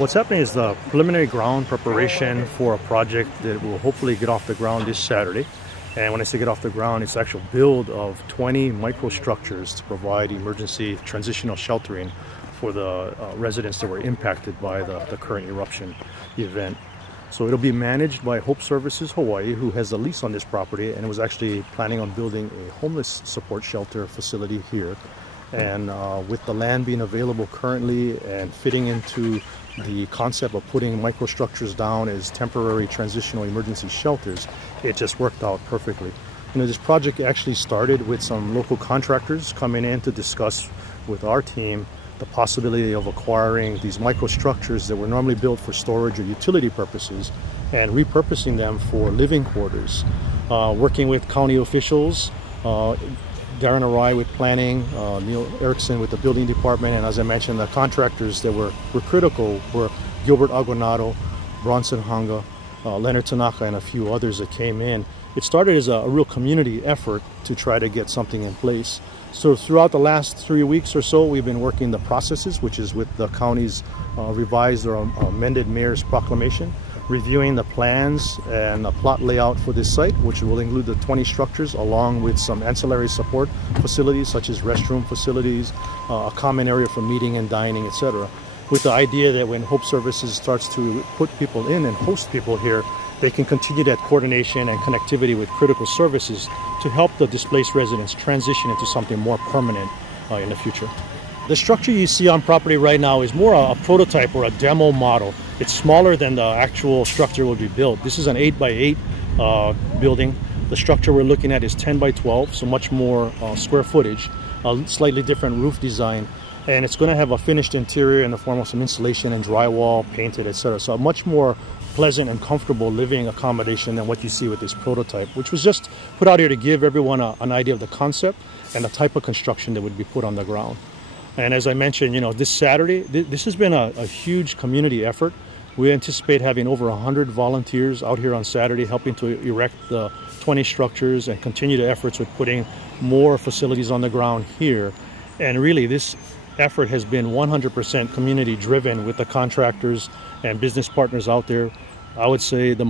What's happening is the preliminary ground preparation for a project that will hopefully get off the ground this Saturday. And when I say get off the ground, it's actual build of 20 microstructures to provide emergency transitional sheltering for the residents that were impacted by the current eruption event. So it'll be managed by Hope Services Hawaii, who has a lease on this property and was actually planning on building a homeless support shelter facility here. And with the land being available currently and fitting into the concept of putting microstructures down as temporary transitional emergency shelters, it just worked out perfectly. You know, this project actually started with some local contractors coming in to discuss with our team the possibility of acquiring these microstructures that were normally built for storage or utility purposes and repurposing them for living quarters. Working with county officials, Darren Arai with planning, Neil Erickson with the building department, and as I mentioned, the contractors that were critical were Gilbert Aguinaldo, Bronson Hanga, Leonard Tanaka, and a few others that came in. It started as a real community effort to try to get something in place. So throughout the last 3 weeks or so, we've been working the processes, which is with the county's revised or amended mayor's proclamation, reviewing the plans and a plot layout for this site, which will include the 20 structures along with some ancillary support facilities such as restroom facilities, a common area for meeting and dining, etc. With the idea that when Hope Services starts to put people in and host people here, they can continue that coordination and connectivity with critical services to help the displaced residents transition into something more permanent in the future. The structure you see on property right now is more a prototype or a demo model. It's smaller than the actual structure will be built. This is an 8x8 building. The structure we're looking at is 10x12, so much more square footage, a slightly different roof design, and it's going to have a finished interior in the form of some insulation and drywall, painted, etc. So a much more pleasant and comfortable living accommodation than what you see with this prototype, which was just put out here to give everyone an idea of the concept and the type of construction that would be put on the ground. And as I mentioned, you know, this Saturday, this has been a huge community effort. We anticipate having over 100 volunteers out here on Saturday helping to erect the 20 structures and continue the efforts with putting more facilities on the ground here. And really, this effort has been 100% community driven with the contractors and business partners out there. I would say the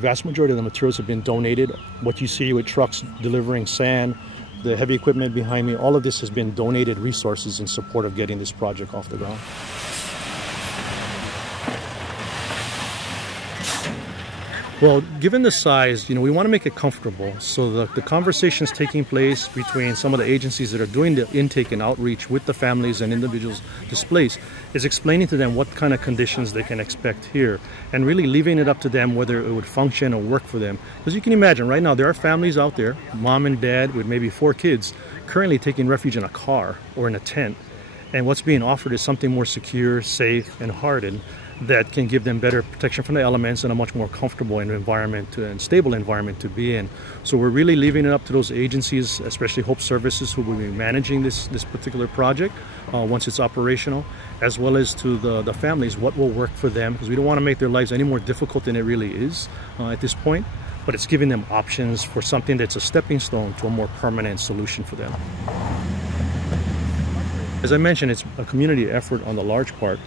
vast majority of the materials have been donated. What you see with trucks delivering sand, the heavy equipment behind me, all of this has been donated resources in support of getting this project off the ground. Well, given the size, you know, we want to make it comfortable. So the conversations taking place between some of the agencies that are doing the intake and outreach with the families and individuals displaced is explaining to them what kind of conditions they can expect here and really leaving it up to them whether it would function or work for them. Because you can imagine right now there are families out there, mom and dad with maybe 4 kids, currently taking refuge in a car or in a tent. And what's being offered is something more secure, safe, and hardened that can give them better protection from the elements and a much more comfortable environment and stable environment to be in. So we're really leaving it up to those agencies, especially Hope Services, who will be managing this particular project once it's operational, as well as to the families, what will work for them, because we don't want to make their lives any more difficult than it really is at this point, but it's giving them options for something that's a stepping stone to a more permanent solution for them. As I mentioned, it's a community effort on the large part,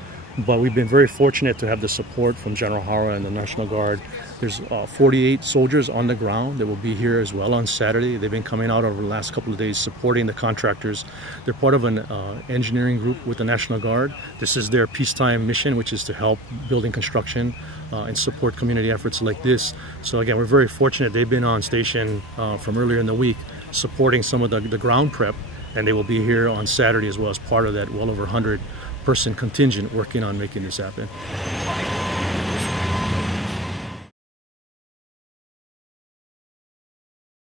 but we've been very fortunate to have the support from General Hara and the National Guard. There's 48 soldiers on the ground that will be here as well on Saturday. They've been coming out over the last couple of days supporting the contractors. They're part of an engineering group with the National Guard. This is their peacetime mission, which is to help building construction and support community efforts like this. So again, we're very fortunate. They've been on station from earlier in the week supporting some of the ground prep, and they will be here on Saturday as well as part of that well over 100-person contingent working on making this happen.